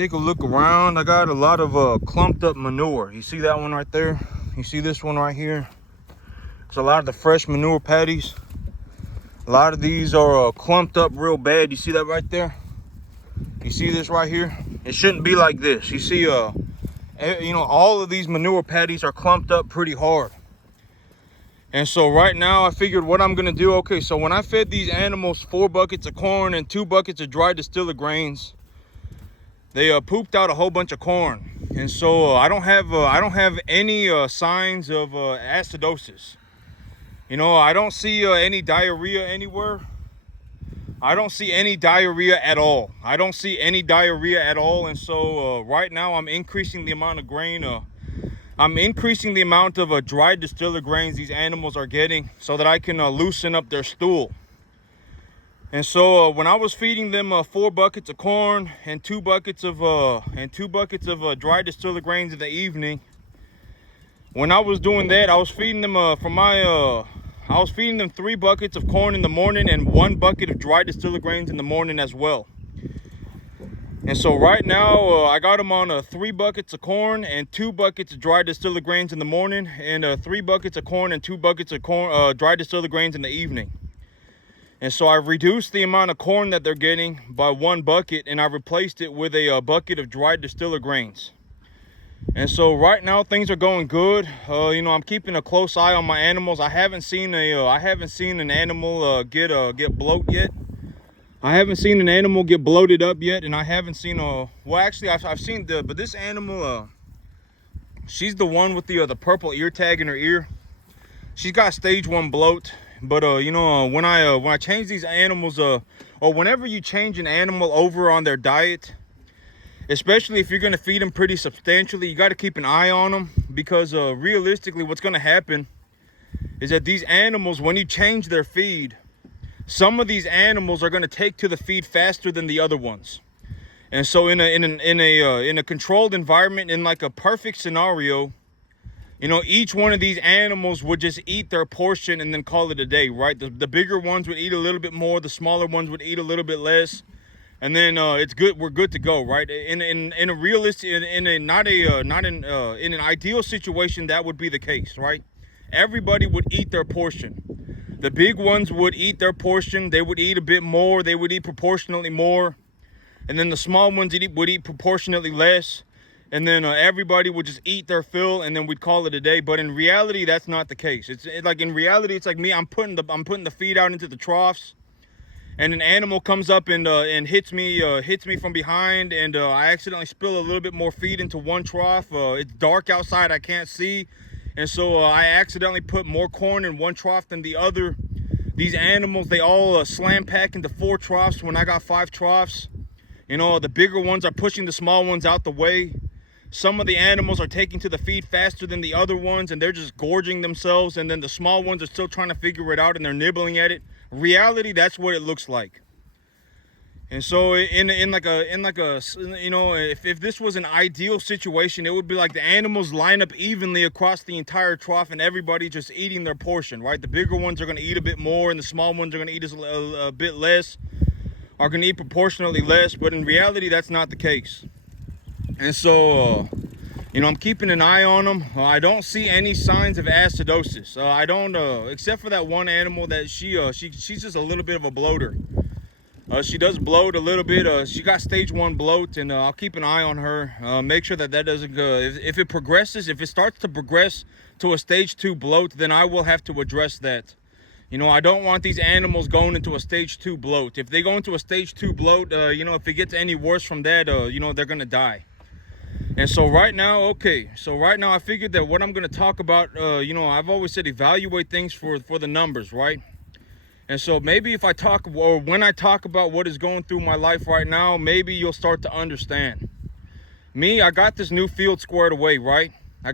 take a look around. I got a lot of clumped up manure. You see that one right there? You see this one right here? It's a lot of the fresh manure patties. A lot of these are clumped up real bad. You see that right there? You see this right here? It shouldn't be like this. You see, all of these manure patties are clumped up pretty hard. And so right now I figured what I'm gonna do. Okay, so when I fed these animals 4 buckets of corn and 2 buckets of dried distillers grains, they pooped out a whole bunch of corn. And so I don't have any signs of acidosis. I don't see any diarrhea anywhere. I don't see any diarrhea at all. And so right now I'm increasing the amount of grain. I'm increasing the amount of dried distillers grains these animals are getting so that I can loosen up their stool. And so when I was feeding them 4 buckets of corn and 2 buckets of dried distillers grains in the evening, when I was doing that, I was feeding them I was feeding them 3 buckets of corn in the morning and 1 bucket of dried distillers grains in the morning as well. And so right now I got them on 3 buckets of corn and 2 buckets of dried distillers grains in the morning, and 3 buckets of corn and 2 buckets of dried distillers grains in the evening. And so I reduced the amount of corn that they're getting by 1 bucket, and I replaced it with a bucket of dried distillers grains. And so right now things are going good. I'm keeping a close eye on my animals. I haven't seen an animal get bloat yet. I haven't seen an animal get bloated up yet, and I haven't seen I've seen but this animal, she's the one with the purple ear tag in her ear. She's got stage 1 bloat. But when I change these animals, or whenever you change an animal over on their diet, especially if you're going to feed them pretty substantially, you got to keep an eye on them, because realistically what's going to happen is that these animals, when you change their feed, some of these animals are going to take to the feed faster than the other ones. And so in a controlled environment, in like a perfect scenario, each one of these animals would just eat their portion and then call it a day, right? The bigger ones would eat a little bit more, the smaller ones would eat a little bit less, and then it's good. We're good to go, right? In a realistic, in an ideal situation, that would be the case, right? Everybody would eat their portion. The big ones would eat their portion. They would eat a bit more. They would eat proportionately more, and then the small ones would eat proportionately less. And then everybody would just eat their fill, and then we'd call it a day. But in reality, that's not the case. It's like me. I'm putting the feed out into the troughs, and an animal comes up and hits me from behind, and I accidentally spill a little bit more feed into one trough. It's dark outside, I can't see, and so I accidentally put more corn in one trough than the other. These animals, they all slam pack into 4 troughs when I got 5 troughs. The bigger ones are pushing the small ones out the way. Some of the animals are taking to the feed faster than the other ones, and they're just gorging themselves, and then the small ones are still trying to figure it out, and they're nibbling at it. Reality, that's what it looks like. And so if this was an ideal situation, it would be like the animals line up evenly across the entire trough, and everybody just eating their portion, right? The bigger ones are going to eat a bit more, and the small ones are going to eat a bit less, are going to eat proportionally less. But in reality, that's not the case. And so, I'm keeping an eye on them. I don't see any signs of acidosis. I don't, except for that one animal that she's just a little bit of a bloater. She does bloat a little bit. She got stage 1 bloat, and I'll keep an eye on her. Make sure that doesn't go. If it starts to progress to a stage 2 bloat, then I will have to address that. I don't want these animals going into a stage 2 bloat. If they go into a stage 2 bloat, if it gets any worse from that, they're gonna die. And so right now, I figured that what I'm going to talk about, I've always said evaluate things for the numbers, right? And so maybe if I talk, or when I talk about what is going through my life right now, maybe you'll start to understand. Me, I got this new field squared away, right? I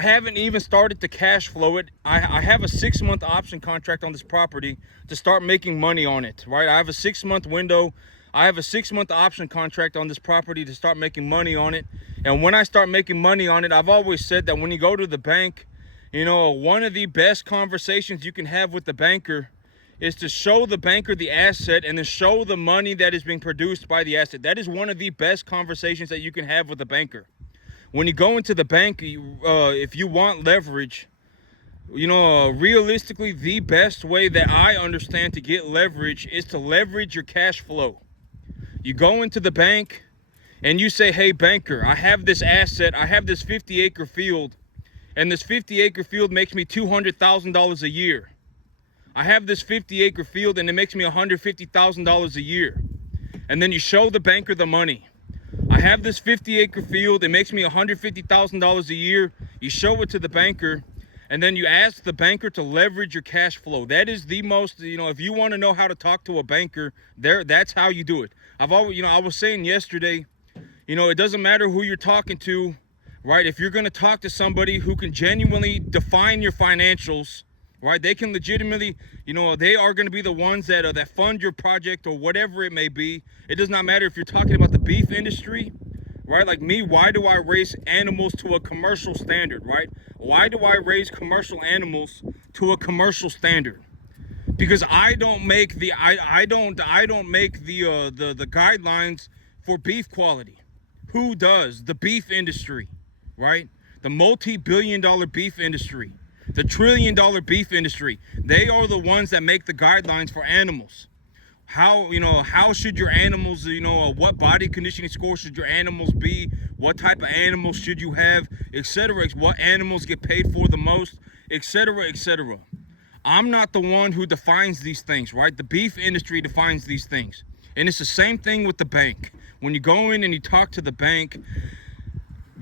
haven't even started to cash flow it. I have a 6-month option contract on this property to start making money on it, right? I have a 6-month window. I have a 6-month option contract on this property to start making money on it. And when I start making money on it, I've always said that when you go to the bank, one of the best conversations you can have with the banker is to show the banker the asset and then show the money that is being produced by the asset. That is one of the best conversations that you can have with a banker. When you go into the bank, if you want leverage, realistically, the best way that I understand to get leverage is to leverage your cash flow. You go into the bank and you say, hey, banker, I have this asset. I have this 50-acre field, and this 50-acre field makes me $200,000 a year. I have this 50-acre field and it makes me $150,000 a year. And then you show the banker the money. I have this 50-acre field, it makes me $150,000 a year. You show it to the banker, and then you ask the banker to leverage your cash flow. That is the most, if you want to know how to talk to a banker, that's how you do it. I was saying yesterday, it doesn't matter who you're talking to, right? If you're going to talk to somebody who can genuinely define your financials, right? They can legitimately, they are going to be the ones that fund your project or whatever it may be. It does not matter if you're talking about the beef industry, right? Like me, why do I raise animals to a commercial standard, right? Why do I raise commercial animals to a commercial standard? Because I don't make the guidelines for beef quality. Who does? The beef industry, right? The multi-billion-dollar beef industry. The trillion-dollar beef industry, they are the ones that make the guidelines for animals. How should your animals, what body conditioning score should your animals be? What type of animals should you have, etc. What animals get paid for the most, etc., etc. I'm not the one who defines these things, right? The beef industry defines these things. And it's the same thing with the bank. When you go in and you talk to the bank,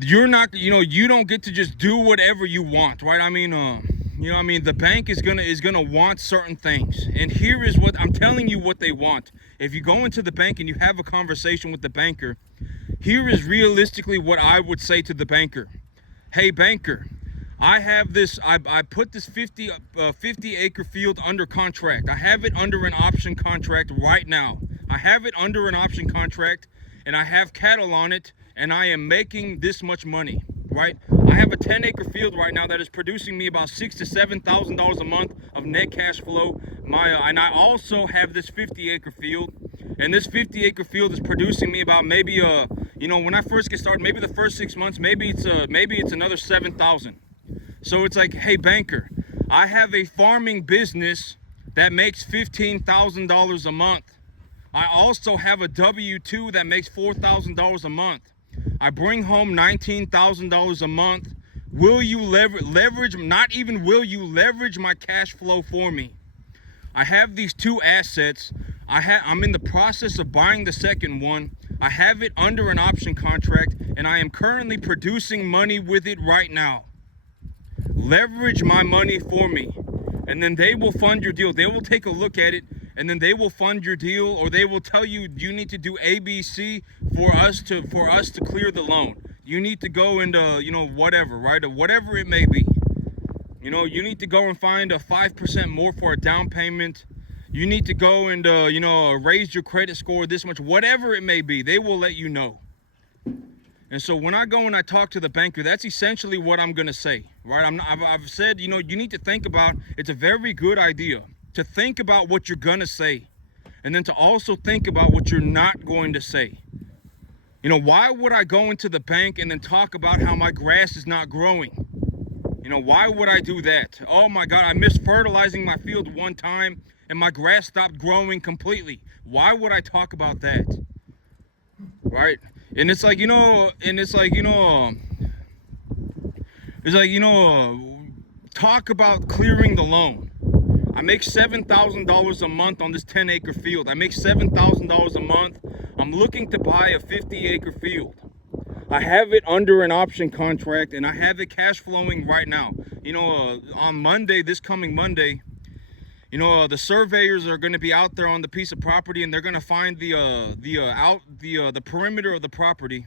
you're not, you don't get to just do whatever you want, right? The bank is gonna want certain things. And here is what I'm telling you what they want. If you go into the bank and you have a conversation with the banker, here is realistically what I would say to the banker. Hey, banker, I have this, I put this 50-acre field under contract. I have it under an option contract right now. I have it under an option contract, and I have cattle on it, and I am making this much money, right? I have a 10-acre field right now that is producing me about $6,000 to $7,000 a month of net cash flow. And I also have this 50-acre field, and this 50-acre field is producing me about maybe when I first get started, maybe the first 6 months, maybe it's another 7,000. So it's like, hey, banker, I have a farming business that makes $15,000 a month. I also have a W-2 that makes $4,000 a month. I bring home $19,000 a month. Will you leverage, not even will you leverage my cash flow for me? I have these two assets. I'm in the process of buying the second one. I have it under an option contract, and I am currently producing money with it right now. Leverage my money for me, and then they will fund your deal. They will take a look at it, and then they will fund your deal, or they will tell you you need to do ABC for us to clear the loan. You need to go into whatever, right? Or whatever it may be. You need to go and find a 5% more for a down payment. You need to go and raise your credit score this much, whatever it may be. They will let you know. And so when I go and I talk to the banker, that's essentially what I'm going to say, right? I've said, you need to think about, it's a very good idea to think about what you're going to say, and then to also think about what you're not going to say. Why would I go into the bank and then talk about how my grass is not growing? Why would I do that? Oh my God, I missed fertilizing my field one time and my grass stopped growing completely. Why would I talk about that? Right? And it's like, talk about clearing the loan. I make $7,000 a month on this 10-acre field. I make $7,000 a month. I'm looking to buy a 50-acre field. I have it under an option contract, and I have it cash flowing right now. On Monday, this coming Monday, the surveyors are going to be out there on the piece of property, and they're going to find the perimeter of the property.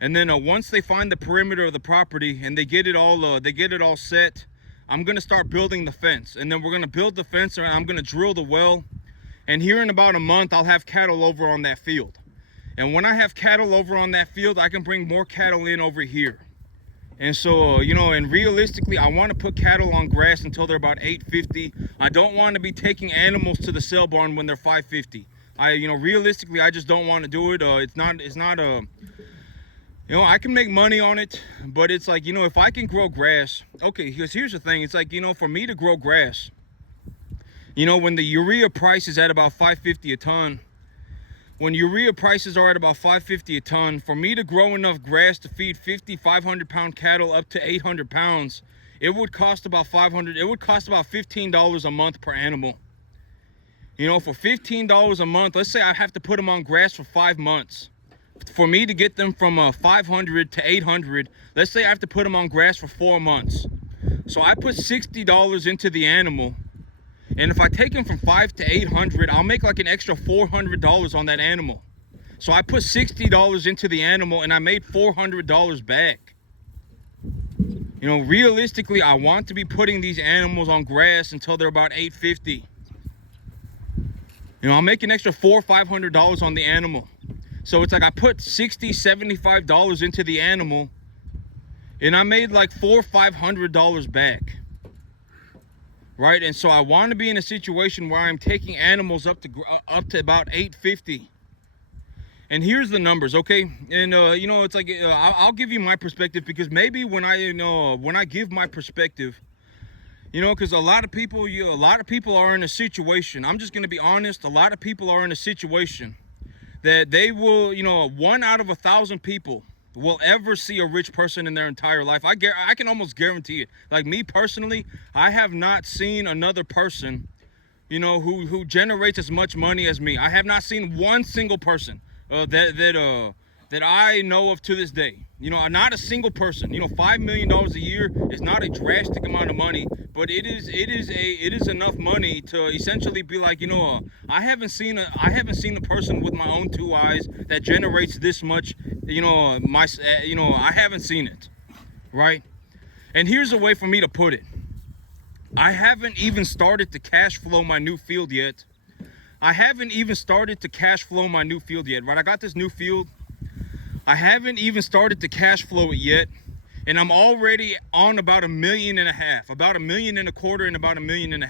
And then once they find the perimeter of the property and they get it all set, I'm going to start building the fence. And then we're going to build the fence, and I'm going to drill the well. And here in about a month, I'll have cattle over on that field. And when I have cattle over on that field, I can bring more cattle in over here. And so, you know, and realistically, I want to put cattle on grass until they're about 850. I don't want to be taking animals to the sale barn when they're 550. You know, realistically, I just don't want to do it. It's not, you know, I can make money on it, but it's like, you know, if I can grow grass, okay, because here's the thing. It's like, you know, for me to grow grass, you know, when the urea price is at about 550 a ton, when urea prices are at about 550 a ton, for me to grow enough grass to feed 500 pound cattle up to 800 pounds, it would cost about $15 a month per animal. You know, for $15 a month, let's say I have to put them on grass for 5 months. For me to get them from 500 to 800, let's say I have to put them on grass for 4 months. So I put $60 into the animal. And if I take them from 500 to 800, I'll make like an extra $400 on that animal. So I put $60 into the animal and I made $400 back. You know, realistically, I want to be putting these animals on grass until they're about 850. You know, I'll make an extra $400 or $500 on the animal. So it's like I put $60, $75 into the animal and I made like $400 or $500 back. Right, and so I want to be in a situation where I'm taking animals up to about 850. And here's the numbers, okay? And you know, it's like I'll give you my perspective, because maybe when I give my perspective, you know, because a lot of people are in a situation. I'm just gonna be honest. A lot of people are in a situation that they will, you know, 1 out of 1,000 people will ever see a rich person in their entire life. I can almost guarantee it. Like me personally, I have not seen another person, you know, who generates as much money as me. I have not seen one single person that I know of to this day. You know, not a single person. You know, $5 million a year is not a drastic amount of money, but it is enough money to essentially be like, you know, I haven't seen a person with my own 2 eyes that generates this much. You know, I haven't seen it, right? And here's a way for me to put it. I haven't even started to cash flow my new field yet. Right? I got this new field. I haven't even started to cash flow it yet. And I'm already on about $1.5 million, about $1.25 million and about $1.5 million.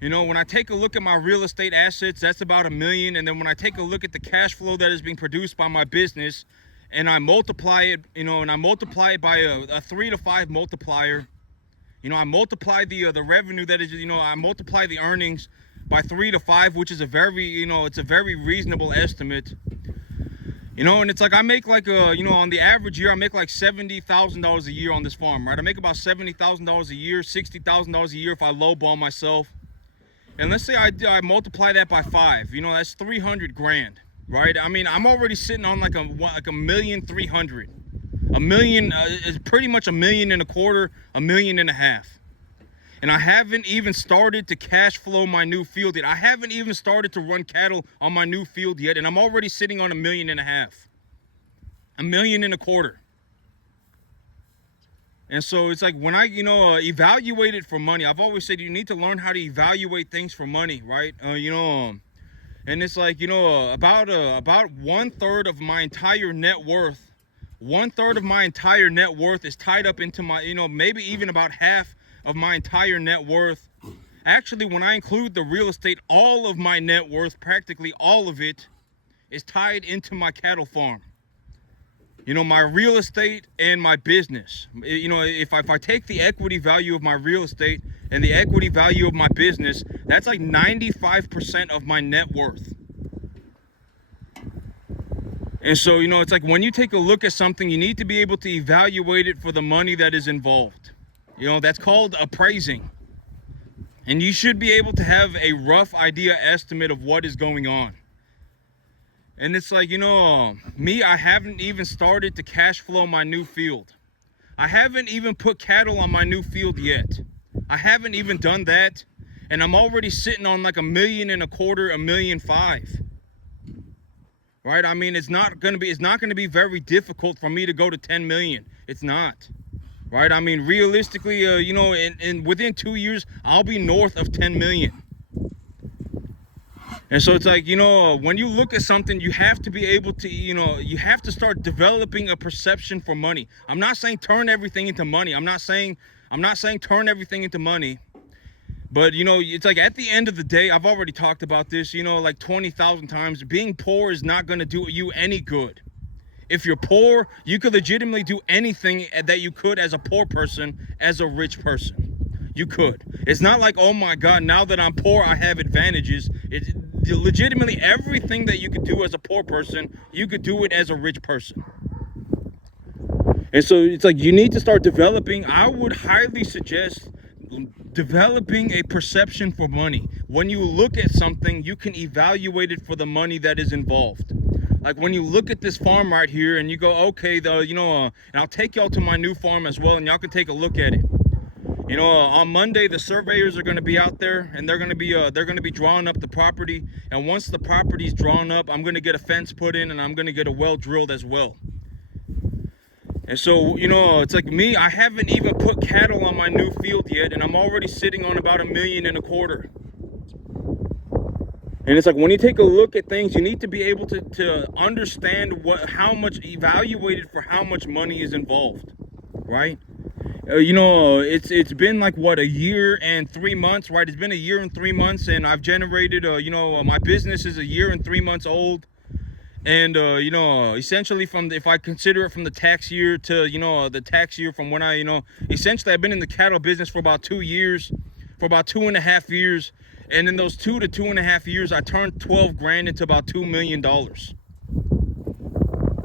You know, when I take a look at my real estate assets, that's about $1 million. And then when I take a look at the cash flow that is being produced by my business, and I multiply it, you know, and I multiply it by a 3 to 5 multiplier. You know, I multiply the revenue that is, you know, I multiply the earnings by 3 to 5, which is a very reasonable estimate. You know, and it's like I make like you know, on the average year, I make like $70,000 a year on this farm, right? I make about $70,000 a year, $60,000 a year if I lowball myself. And let's say I multiply that by 5, you know, that's 300 grand, right? I mean, I'm already sitting on like $1.3 million. $1 million is pretty much $1.25 million, $1.5 million. And I haven't even started to cash flow my new field yet. I haven't even started to run cattle on my new field yet. And I'm already sitting on $1.5 million. $1.25 million. And so it's like when I, you know, evaluate it for money, I've always said you need to learn how to evaluate things for money, right? You know, and it's like, you know, about 1/3 of my entire net worth, 1/3 of my entire net worth is tied up into my, you know, maybe even about half of my entire net worth. Actually, when I include the real estate, all of my net worth, practically all of it, is tied into my cattle farm. You know, my real estate and my business. You know, if I take the equity value of my real estate and the equity value of my business, that's like 95% of my net worth. And so, you know, it's like when you take a look at something, you need to be able to evaluate it for the money that is involved. You know, that's called appraising. And you should be able to have a rough idea estimate of what is going on. And it's like, you know, me, I haven't even started to cash flow my new field. I haven't even put cattle on my new field yet. I haven't even done that. And I'm already sitting on like $1.25 million, $1.5 million. Right? I mean, it's not going to be very difficult for me to go to 10 million. It's not. Right? I mean, realistically, you know, within 2 years, I'll be north of 10 million. And so it's like, when you look at something, you have to be able to, you have to start developing a perception for money. I'm not saying turn everything into money. I'm not saying turn everything into money. But, it's like at the end of the day, I've already talked about this, like 20,000 times. Being poor is not going to do you any good. If you're poor, you could legitimately do anything that you could as a poor person, as a rich person. You could. It's not like, oh my God, now that I'm poor, I have advantages. It's legitimately everything that you could do as a poor person, you could do it as a rich person. And so it's like you need to start developing. I would highly suggest developing a perception for money. When you look at something, you can evaluate it for the money that is involved. Like when you look at this farm right here and you go, okay, and I'll take y'all to my new farm as well, and y'all can take a look at it. On Monday, the surveyors are going to be out there, and they're going to be drawing up the property. And once the property's drawn up, I'm going to get a fence put in, and I'm going to get a well drilled as well. And so, it's like me, I haven't even put cattle on my new field yet, and I'm already sitting on about $1.25 million. And it's like when you take a look at things, you need to be able to understand how much evaluated for how much money is involved, right? It's been like what, 1 year and 3 months, right? It's been 1 year and 3 months, and I've generated, my business is 1 year and 3 months old. And, essentially if I consider it from the tax year to, the tax year from when essentially I've been in the cattle business for about 2 years, for about 2.5 years. And in those 2 to 2.5 years, I turned 12 grand into about $2 million.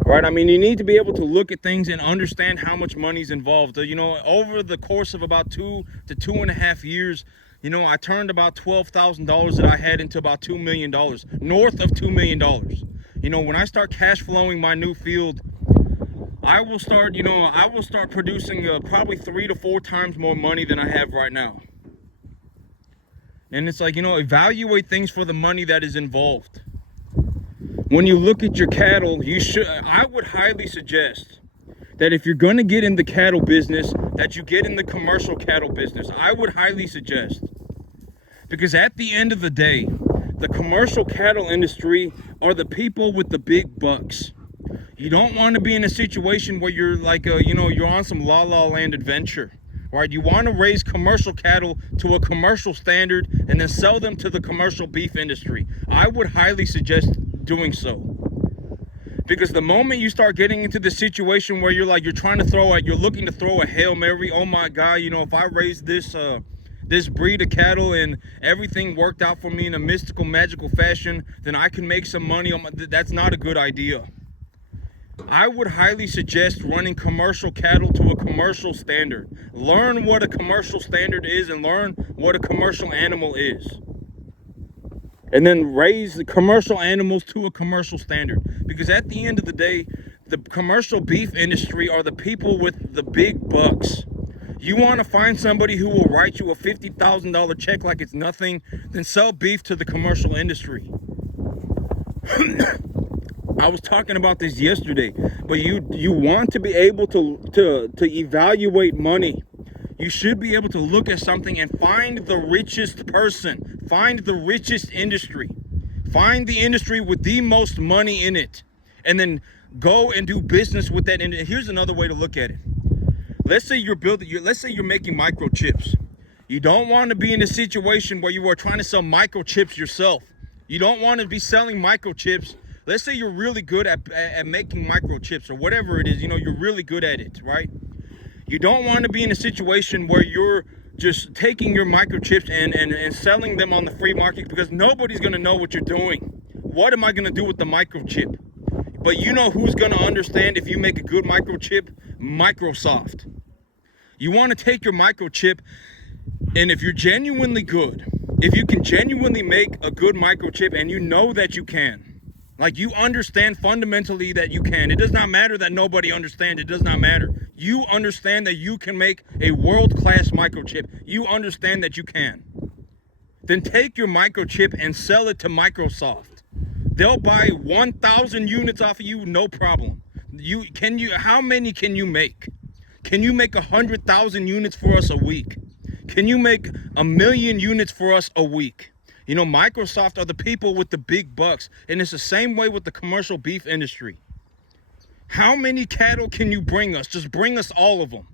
Right? I mean, you need to be able to look at things and understand how much money's involved. Over the course of about 2 to 2.5 years, I turned about $12,000 that I had into about $2 million, north of $2 million. When I start cash flowing my new field, I will start producing probably 3 to 4 times more money than I have right now. And it's like, evaluate things for the money that is involved. When you look at your cattle, I would highly suggest that if you're going to get in the cattle business, that you get in the commercial cattle business. I would highly suggest. Because at the end of the day, the commercial cattle industry are the people with the big bucks. You don't want to be in a situation where you're like, you're on some La La Land adventure, right? You want to raise commercial cattle to a commercial standard and then sell them to the commercial beef industry. I would highly suggest doing so. Because the moment you start getting into the situation where you're looking to throw a Hail Mary, oh my God, if I raise this breed of cattle and everything worked out for me in a mystical, magical fashion, then I can make some money that's not a good idea. I would highly suggest running commercial cattle to a commercial standard. Learn what a commercial standard is and learn what a commercial animal is. And then raise the commercial animals to a commercial standard. Because at the end of the day, the commercial beef industry are the people with the big bucks. You want to find somebody who will write you a $50,000 check like it's nothing, then sell beef to the commercial industry. I was talking about this yesterday, but you want to be able to evaluate money. You should be able to look at something and find the richest person, find the richest industry, find the industry with the most money in it, and then go and do business with that. And here's another way to look at it. Let's say you're making microchips. You don't want to be in a situation where you are trying to sell microchips yourself. You don't want to be selling microchips. Let's say you're really good at making microchips or whatever it is, you're really good at it, right? You don't want to be in a situation where you're just taking your microchips and selling them on the free market, because nobody's going to know what you're doing. What am I going to do with the microchip? But who's going to understand if you make a good microchip? Microsoft. You want to take your microchip, and if you're genuinely good, if you can genuinely make a good microchip, and you know that you can, like you understand fundamentally that you can. It does not matter that nobody understands. It does not matter. You understand that you can make a world-class microchip. You understand that you can. Then take your microchip and sell it to Microsoft. They'll buy 1,000 units off of you, no problem. How many can you make? Can you make 100,000 units for us a week? Can you make 1 million units for us a week? You know, Microsoft are the people with the big bucks. And it's the same way with the commercial beef industry. How many cattle can you bring us? Just bring us all of them.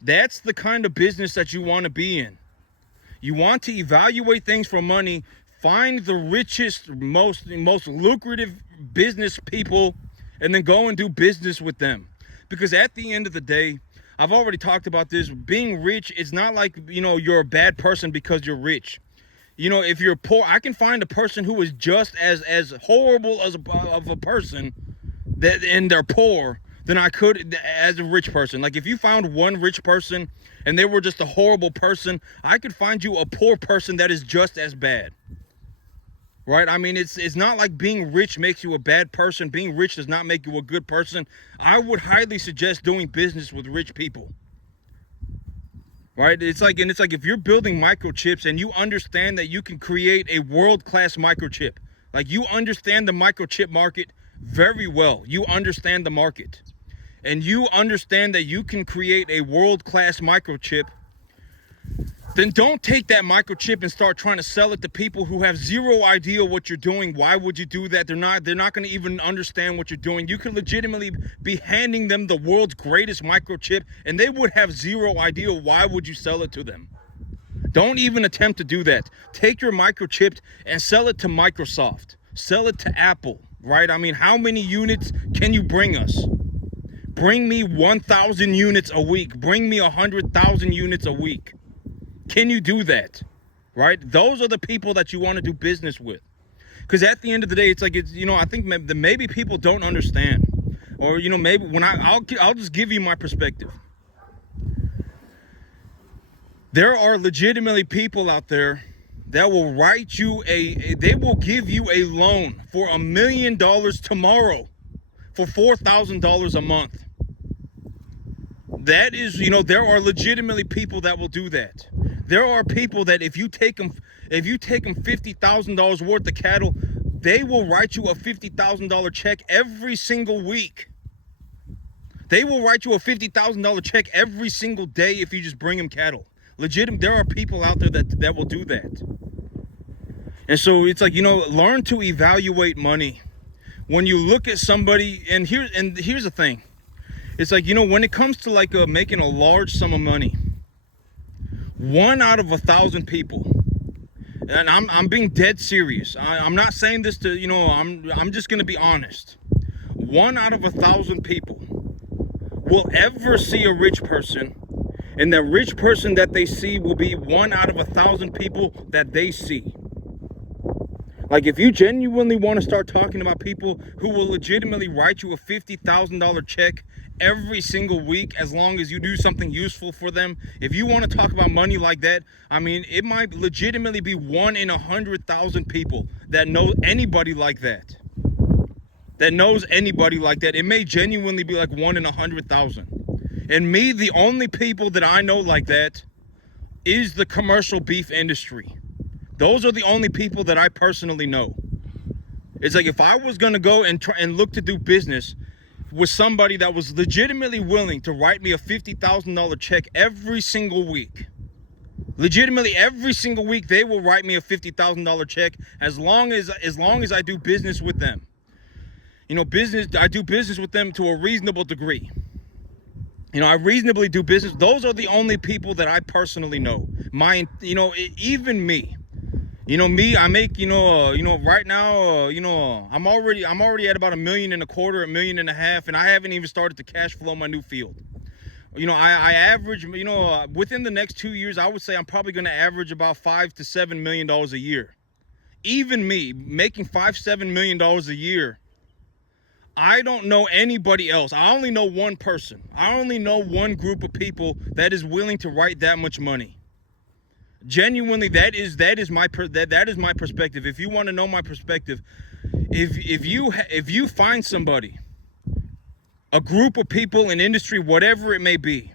That's the kind of business that you want to be in. You want to evaluate things for money, find the richest, most lucrative business people, and then go and do business with them. Because at the end of the day, I've already talked about this, being rich is not like, you know, you're a bad person because you're rich. You know, if you're poor, I can find a person who is just as horrible as of a person that, and they're poor, than I could as a rich person. Like if you found one rich person and they were just a horrible person, I could find you a poor person that is just as bad. Right? I mean, it's not like being rich makes you a bad person. Being rich does not make you a good person. I would highly suggest doing business with rich people. Right? It's like if you're building microchips and you understand that you can create a world-class microchip. Like you understand the microchip market very well. You understand the market. And you understand that you can create a world-class microchip, then don't take that microchip and start trying to sell it to people who have zero idea what you're doing. Why would you do that? They're not going to even understand what you're doing. You could legitimately be handing them the world's greatest microchip and they would have zero idea. Why would you sell it to them? Don't even attempt to do that. Take your microchip and sell it to Microsoft. Sell it to Apple, right? I mean, how many units can you bring us? Bring me 1,000 units a week. Bring me 100,000 units a week. Can you do that? Right? Those are the people that you want to do business with. Because at the end of the day, it's like, you know, I think maybe people don't understand. Or, you know, maybe when I'll just give you my perspective. There are legitimately people out there that will write you they will give you a loan for $1 million tomorrow for $4,000 a month. That is, you know, there are legitimately people that will do that. There are people that if you take them $50,000 worth of cattle, they will write you a $50,000 check every single week. They will write you a $50,000 check every single day if you just bring them cattle. There are people out there that will do that. And so it's like, you know, learn to evaluate money. When you look at somebody, and here's the thing. It's like, you know, when it comes to like making a large sum of money, 1 out of 1,000 people, and I'm being dead serious. I'm not saying this to, you know, I'm just gonna be honest. 1 out of 1,000 people will ever see a rich person, and that rich person that they see will be 1 out of 1,000 people that they see. Like if you genuinely want to start talking about people who will legitimately write you a $50,000 check every single week as long as you do something useful for them, if you want to talk about money like that, I mean, it might legitimately be 1 in 100,000 people that know anybody like that. That knows anybody like that. It may genuinely be like 1 in 100,000. And me, the only people that I know like that is the commercial beef industry. Those are the only people that I personally know. It's like if I was going to go and try and look to do business with somebody that was legitimately willing to write me a $50,000 check every single week. Legitimately every single week they will write me a $50,000 check as long as I do business with them. You know, I do business with them to a reasonable degree. You know, I reasonably do business. Those are the only people that I personally know. Even me. You know, me, I make, right now, I'm already at about $1.25 million, $1.5 million, and I haven't even started to cash flow my new field. You know, I average, within the next 2 years, I would say I'm probably going to average about $5 to $7 million a year. Even me, making $5-7 million a year, I don't know anybody else. I only know one person. I only know one group of people that is willing to write that much money. Genuinely, that is my perspective. If you want to know my perspective, if you find somebody, a group of people in industry, whatever it may be,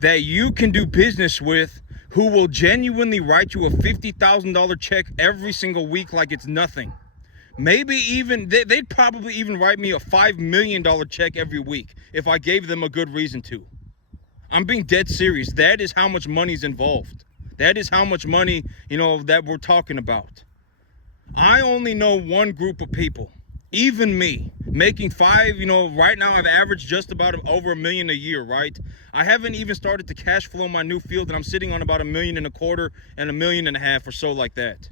that you can do business with, who will genuinely write you a $50,000 check every single week like it's nothing. Maybe even they'd probably even write me a $5 million check every week if I gave them a good reason to. I'm being dead serious. That is how much money's involved. That is how much money, you know, that we're talking about. I only know one group of people, even me, making five, you know, right now I've averaged just about over $1 million a year, right? I haven't even started to cash flow my new field, and I'm sitting on about $1.25 million and $1.5 million or so like that.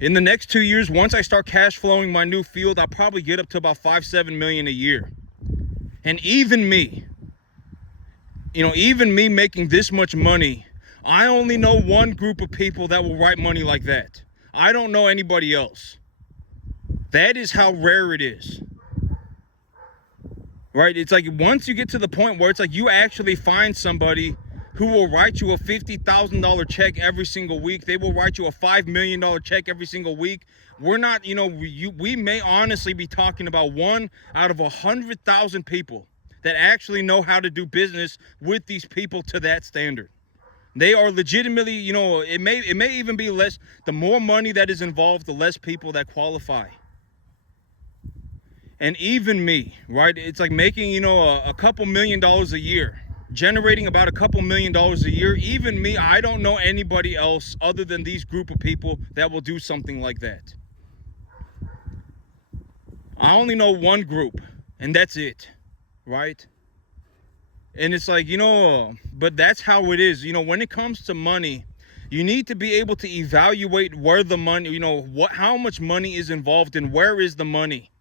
In the next 2 years, once I start cash flowing my new field, I'll probably get up to about $5-7 million a year. And even me, you know, even me making this much money, I only know one group of people that will write money like that. I don't know anybody else. That is how rare it is. Right? It's like once you get to the point where it's like you actually find somebody who will write you a $50,000 check every single week. They will write you a $5 million check every single week. We're not, you know, we may honestly be talking about 1 out of 100,000 people that actually know how to do business with these people to that standard. They are legitimately, you know, it may even be less. The more money that is involved, the less people that qualify. And even me, right? It's like making, you know, a couple $1 million a year, generating about a couple $1 million a year. Even me, I don't know anybody else other than these group of people that will do something like that. I only know one group, and that's it, right? And it's like, you know, but that's how it is. You know, when it comes to money, you need to be able to evaluate where the money, you know, how much money is involved and where is the money,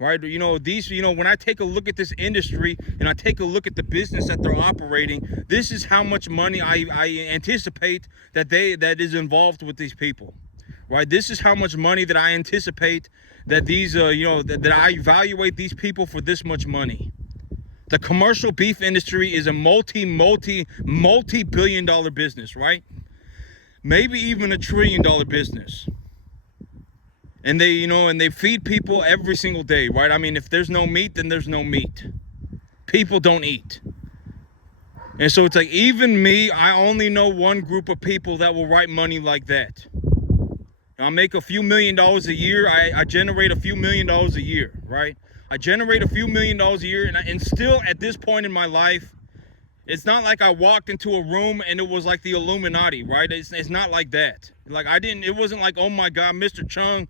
right? You know, when I take a look at this industry and I take a look at the business that they're operating, this is how much money I anticipate that is involved with these people, right? This is how much money that I anticipate that these, you know, that I evaluate these people for this much money. The commercial beef industry is a multi-billion dollar business, right? Maybe even $1 trillion business. And they, you know, and they feed people every single day, right? I mean, if there's no meat, then there's no meat. People don't eat. And so it's like, even me, I only know one group of people that will write money like that. I make a few $1 million a year. I generate a few $1 million a year, right? I generate a few $1 million a year, and still at this point in my life, it's not like I walked into a room and it was like the Illuminati, right? It's not like that. Like it wasn't like, oh my God, Mr. Chung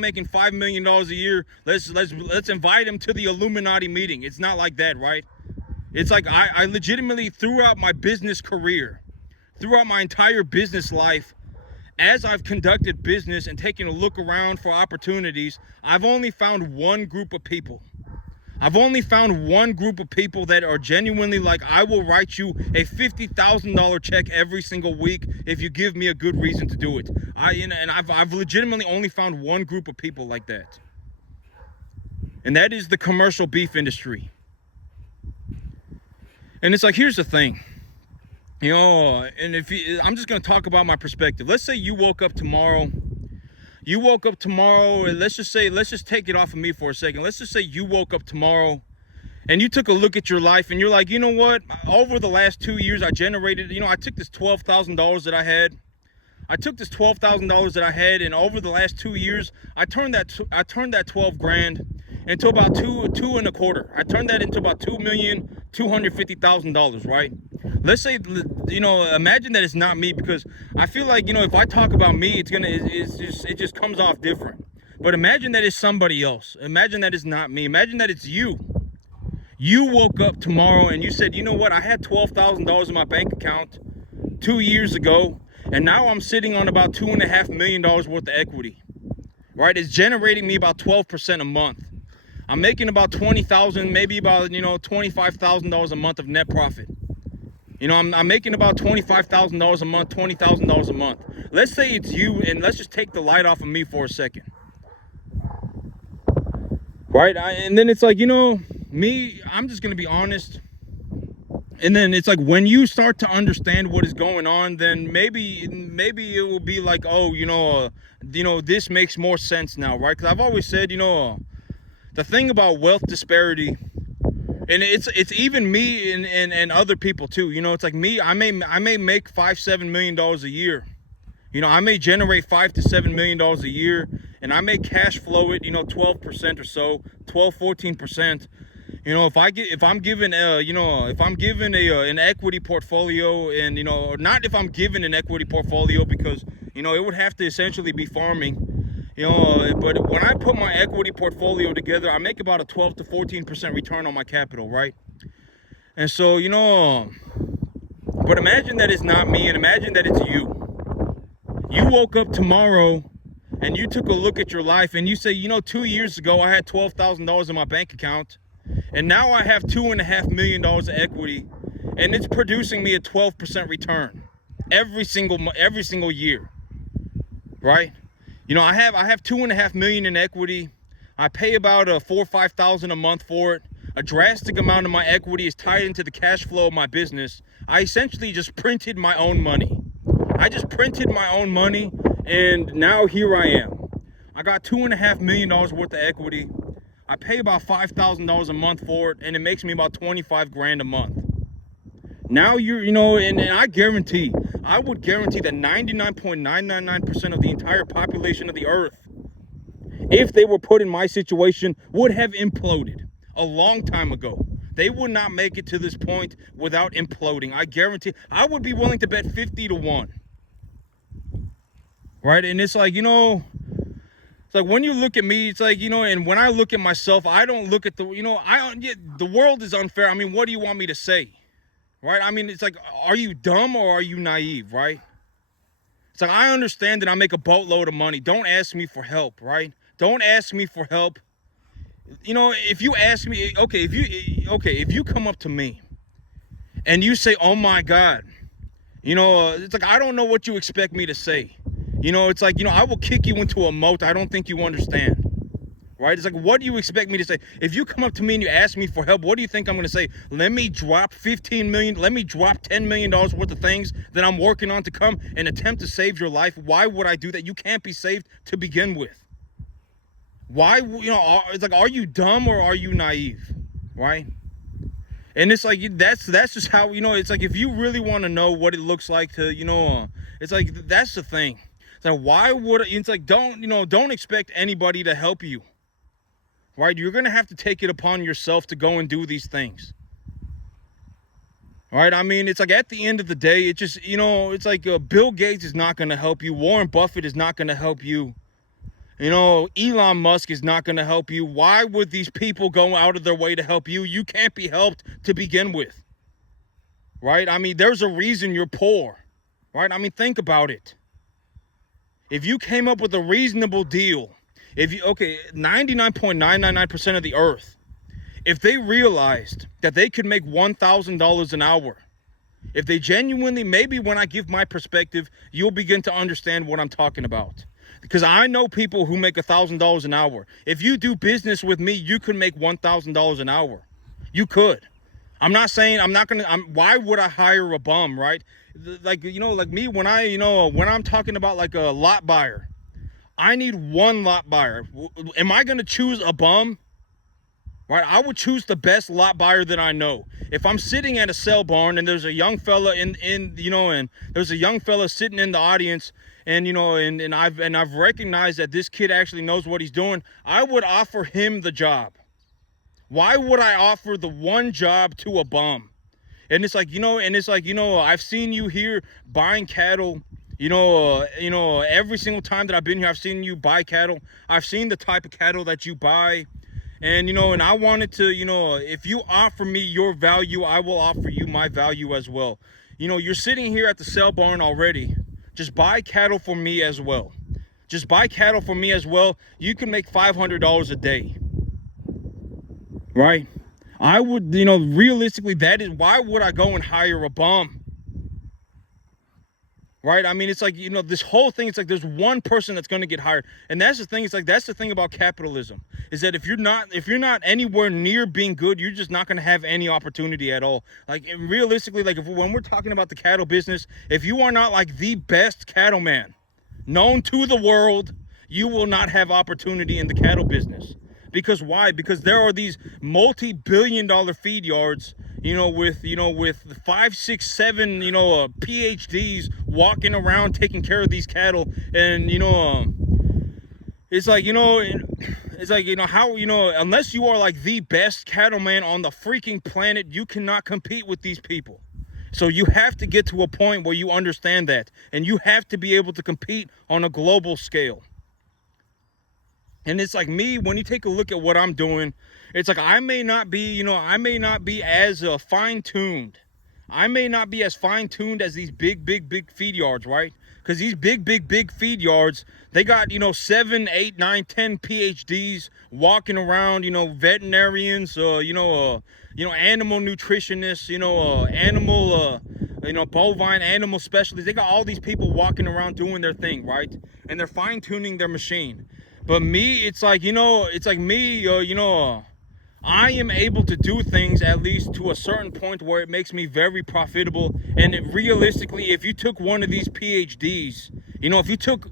making $5 million a year. Let's invite him to the Illuminati meeting. It's not like that, right? It's like I legitimately, throughout my business career, throughout my entire business life, as I've conducted business and taken a look around for opportunities, I've only found one group of people. I've only found one group of people that are genuinely like, I will write you a $50,000 check every single week if you give me a good reason to do it. I've legitimately only found one group of people like that. And that is the commercial beef industry. And it's like, here's the thing. You know, and I'm just going to talk about my perspective. Let's say you woke up tomorrow, and let's just take it off of me for a second. Let's just say you woke up tomorrow and you took a look at your life and you're like, you know what? Over the last 2 years, I generated, you know, I took this $12,000 that I had. And over the last 2 years, I turned that 12 grand into about two and a quarter. I turned that into about $2,250,000, right? Let's say, you know, imagine that it's not me, because I feel like, you know, if I talk about me, it just comes off different. But imagine that it's somebody else. Imagine that it's not me. Imagine that it's you. You woke up tomorrow and you said, you know what? I had $12,000 in my bank account 2 years ago, and now I'm sitting on about $2.5 million worth of equity, right? It's generating me about 12% a month. I'm making about $20,000, maybe about, you know, $25,000 a month of net profit. You know, I'm making about $25,000 a month, $20,000 a month. Let's say it's you, and let's just take the light off of me for a second. Right? And then it's like, you know, me, I'm just going to be honest. And then it's like, when you start to understand what is going on, then maybe it will be like, oh, you know, this makes more sense now, right? Because I've always said, you know, the thing about wealth disparity, and it's even me and other people too. You know, it's like me, I may make $5-7 million a year. You know, I may generate $5 to $7 million a year, and I may cash flow it, you know, 12% or so, 12-14%. You You know, if I'm given if I'm given an equity portfolio, and not if I'm given an equity portfolio, because it would have to essentially be farming. But when I put my equity portfolio together, I make about a 12 to 14% return on my capital, right? And so, but imagine that it's not me, and imagine that it's you. You woke up tomorrow and you took a look at your life and you say, 2 years ago I had $12,000 in my bank account, and now I have $2.5 million of equity, and it's producing me a 12% return every single year, right? I have $2.5 million in equity. I pay about $4,000 or $5,000 a month for it. A drastic amount of my equity is tied into the cash flow of my business. I essentially just printed my own money. And now here I am. I got $2.5 million worth of equity. I pay about $5,000 a month for it, and it makes me about 25 grand a month. Now and I would guarantee that 99.999% of the entire population of the earth, if they were put in my situation, would have imploded a long time ago. They would not make it to this point without imploding. I guarantee. I would be willing to bet 50 to 1. Right? And it's like, it's like when you look at me, it's like, and when I look at myself, I don't look at the world is unfair. I mean, what do you want me to say? Right? I mean, it's like, are you dumb or are you naive, right? It's like, I understand that I make a boatload of money. Don't ask me for help, right? Don't ask me for help. If you ask me, if you come up to me and you say, oh my God, it's like, I don't know what you expect me to say. It's like, I will kick you into a moat. I don't think you understand. Right? It's like, what do you expect me to say? If you come up to me and you ask me for help, what do you think I'm going to say? Let me drop $15 million. Let me drop $10 million worth of things that I'm working on to come and attempt to save your life. Why would I do that? You can't be saved to begin with. Why, it's like, are you dumb or are you naive? Right? And it's like, that's just how, it's like, if you really want to know what it looks like to, it's like, that's the thing. So why would it's like, don't expect anybody to help you, right? You're going to have to take it upon yourself to go and do these things, right? I mean, it's like, at the end of the day, it just, it's like, Bill Gates is not going to help you. Warren Buffett is not going to help you. Elon Musk is not going to help you. Why would these people go out of their way to help you? You can't be helped to begin with, right? I mean, there's a reason you're poor, right? I mean, think about it. If you came up with a reasonable deal, 99.999% of the earth, if they realized that they could make $1,000 an hour, if they genuinely, maybe when I give my perspective, you'll begin to understand what I'm talking about. Because I know people who make $1,000 an hour. If you do business with me, you could make $1,000 an hour. You could. I'm not saying why would I hire a bum, right? Like, like me, when I'm talking about like a lot buyer, I need one lot buyer. Am I going to choose a bum? Right? I would choose the best lot buyer that I know. If I'm sitting at a sale barn and there's a young fella and there's a young fella sitting in the audience, and I've recognized that this kid actually knows what he's doing, I would offer him the job. Why would I offer the one job to a bum? And it's like, I've seen you here buying cattle, every single time that I've been here, I've seen you buy cattle. I've seen the type of cattle that you buy. And, and I wanted to, if you offer me your value, I will offer you my value as well. You're sitting here at the sale barn already. Just buy cattle for me as well. You can make $500 a day. Right? I would, realistically, that is, why would I go and hire a bum? Right? I mean, it's like, this whole thing, it's like there's one person that's going to get hired. And that's the thing. It's like, that's the thing about capitalism, is that if you're not anywhere near being good, you're just not going to have any opportunity at all. Like, realistically, like, when we're talking about the cattle business, if you are not like the best cattleman known to the world, you will not have opportunity in the cattle business. Because why? Because there are these multi-billion-dollar feed yards, with 5, 6, 7, PhDs walking around taking care of these cattle. And, it's like, it's like, you know, how, you know, unless you are like the best cattleman on the freaking planet, you cannot compete with these people. So you have to get to a point where you understand that, and you have to be able to compete on a global scale. And it's like me, when you take a look at what I'm doing, it's like I may not be, you know, I may not be as fine-tuned. I may not be as fine-tuned as these big feed yards, right? Because these big feed yards, they got, you know, 7, 8, 9, 10 PhDs walking around, you know, veterinarians, animal nutritionists, bovine animal specialists. They got all these people walking around doing their thing, right? And they're fine-tuning their machine. But me, it's like, you know, it's like me, I am able to do things at least to a certain point where it makes me very profitable. And realistically, if you took one of these PhDs, you know, if you took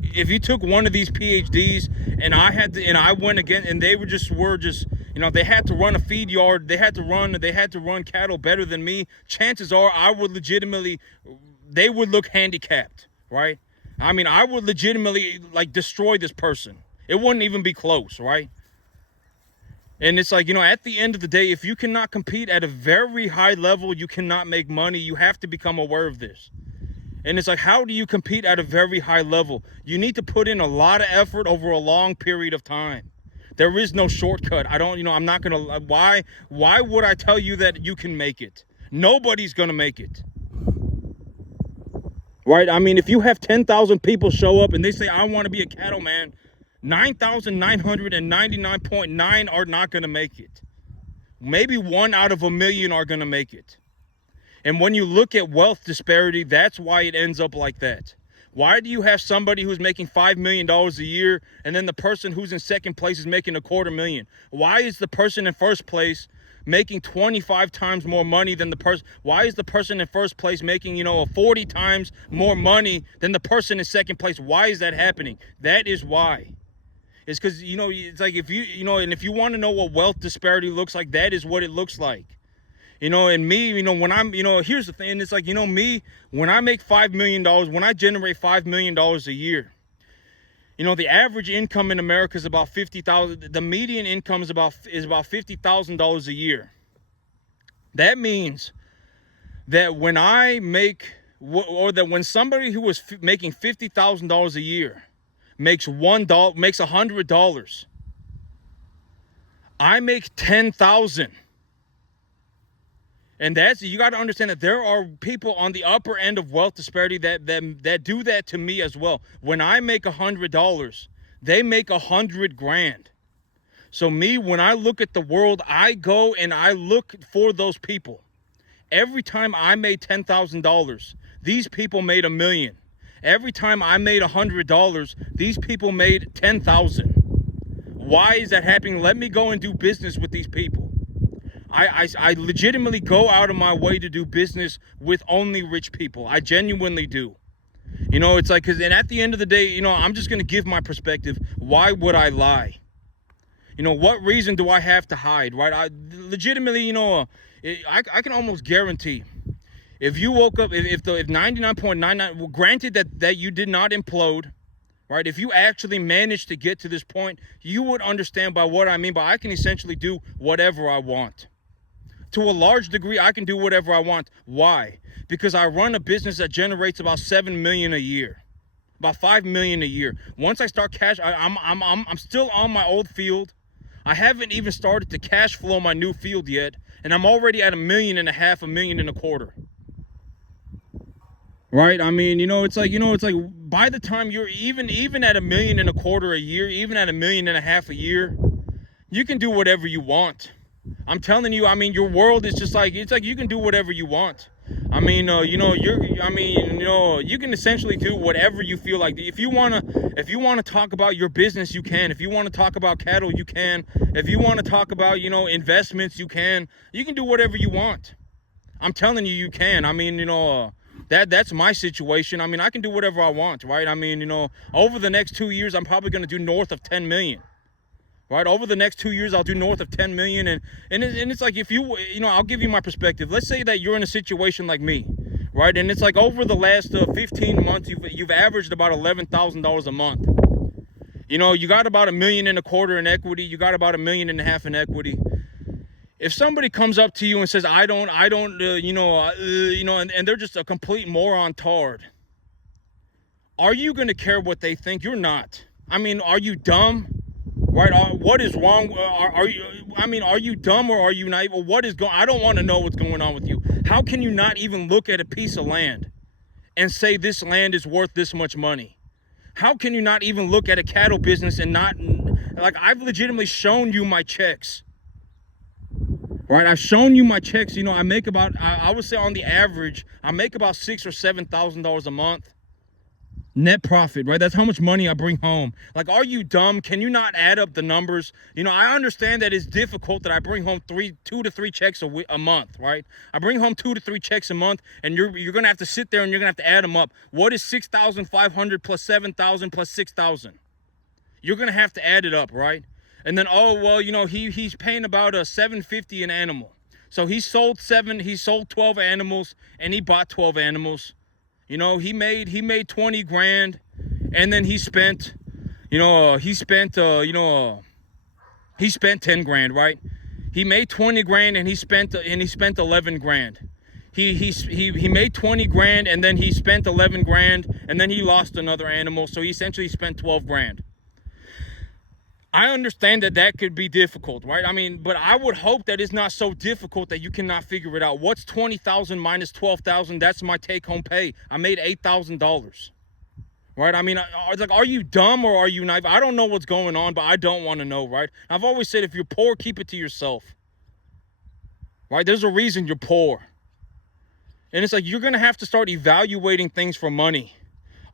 one of these PhDs and I went again, and they were just, you know, they had to run a feed yard, they had to run cattle better than me, chances are they would look handicapped, right? I mean, I would legitimately like destroy this person. It wouldn't even be close, right? And it's like, you know, at the end of the day, if you cannot compete at a very high level, you cannot make money. You have to become aware of this. And it's like, how do you compete at a very high level? You need to put in a lot of effort over a long period of time. There is no shortcut. I'm not going to, why would I tell you that you can make it? Nobody's going to make it. Right? I mean, if you have 10,000 people show up and they say, I want to be a cattleman, 9,999.9 are not going to make it. Maybe 1 out of a million are going to make it. And when you look at wealth disparity, that's why it ends up like that. Why do you have somebody who's making $5 million a year and then the person who's in second place is making $250,000? Why is the person in first place making 25 times more money than the person? Why is the person in first place making, 40 times more money than the person in second place? Why is that happening? That is why. It's because, it's like if you want to know what wealth disparity looks like, that is what it looks like. And me, when I'm, here's the thing. It's like, me, when I make $5 million, when I generate $5 million a year, the average income in America is about $50,000. The median income is about $50,000 a year. That means that when I make, or that when somebody who was making $50,000 a year makes $100, I make 10,000. And you got to understand that there are people on the upper end of wealth disparity that do that to me as well. When I make $100, they make $100,000. So me, when I look at the world, I go and I look for those people. Every time I made $10,000, these people made $1 million. Every time I made $100, these people made 10,000. Why is that happening? Let me go and do business with these people. I legitimately go out of my way to do business with only rich people. I genuinely do. It's like, and at the end of the day, I'm just going to give my perspective. Why would I lie? What reason do I have to hide, right? I legitimately, I can almost guarantee if you woke up, if 99.99, well, granted that you did not implode, right? If you actually managed to get to this point, you would understand by what I mean by I can essentially do whatever I want. To a large degree, I can do whatever I want. Why? Because I run a business that generates about $7 million a year, about $5 million a year. Once I start cash, I'm still on my old field. I haven't even started to cash flow my new field yet, and I'm already at $1.5 million, $1.25 million. Right? I mean, it's like by the time you're even at $1.25 million a year, even at $1.5 million a year, you can do whatever you want. I'm telling you, I mean, your world is just like, it's like you can do whatever you want. I mean, you can essentially do whatever you feel like. If you want to talk about your business, you can. If you want to talk about cattle, you can. If you want to talk about, investments, you can. You can do whatever you want. I'm telling you, you can. I mean, that's my situation. I mean, I can do whatever I want, right? I mean, over the next 2 years, I'm probably going to do north of 10 million. Right, over the next 2 years, I'll do north of 10 million, and it's like, if I'll give you my perspective. Let's say that you're in a situation like me, right? And it's like over the last 15 months, you've averaged about $11,000 a month. You know, you got about $1.25 million in equity. You got about $1.5 million in equity. If somebody comes up to you and says, I don't, and they're just a complete moron tard, are you going to care what they think? You're not. I mean, are you dumb? Right? What is wrong? Are you dumb or are you naive? Or what is going? I don't want to know what's going on with you. How can you not even look at a piece of land and say this land is worth this much money? How can you not even look at a cattle business and not, like, I've legitimately shown you my checks. Right? I've shown you my checks. You know, I make about, I would say on the average, I make about $6,000 or $7,000 a month. Net profit, right? That's how much money I bring home. Like, are you dumb? Can you not add up the numbers? You know, I understand that it's difficult that I bring home 2 to 3 checks a month, right? I bring home 2 to 3 checks a month, and you're gonna have to sit there and you're gonna have to add them up. What is 6,500 plus 7,000 plus 6,000? You're gonna have to add it up, right? And then, oh well, you know, he's paying about $750 an animal. So he sold 12 animals, and he bought 12 animals. You know, he made 20 grand, and then he spent 10 grand, right? He made 20 grand and he spent 11 grand. He made 20 grand and then he spent 11 grand and then he lost another animal, so he essentially spent 12 grand. I understand that could be difficult, right? I mean, but I would hope that it's not so difficult that you cannot figure it out. What's 20,000 minus 12,000? That's my take-home pay. I made $8,000, right? I mean, are you dumb or are you naive? I don't know what's going on, but I don't want to know, right? I've always said, if you're poor, keep it to yourself, right? There's a reason you're poor. And it's like, you're going to have to start evaluating things for money.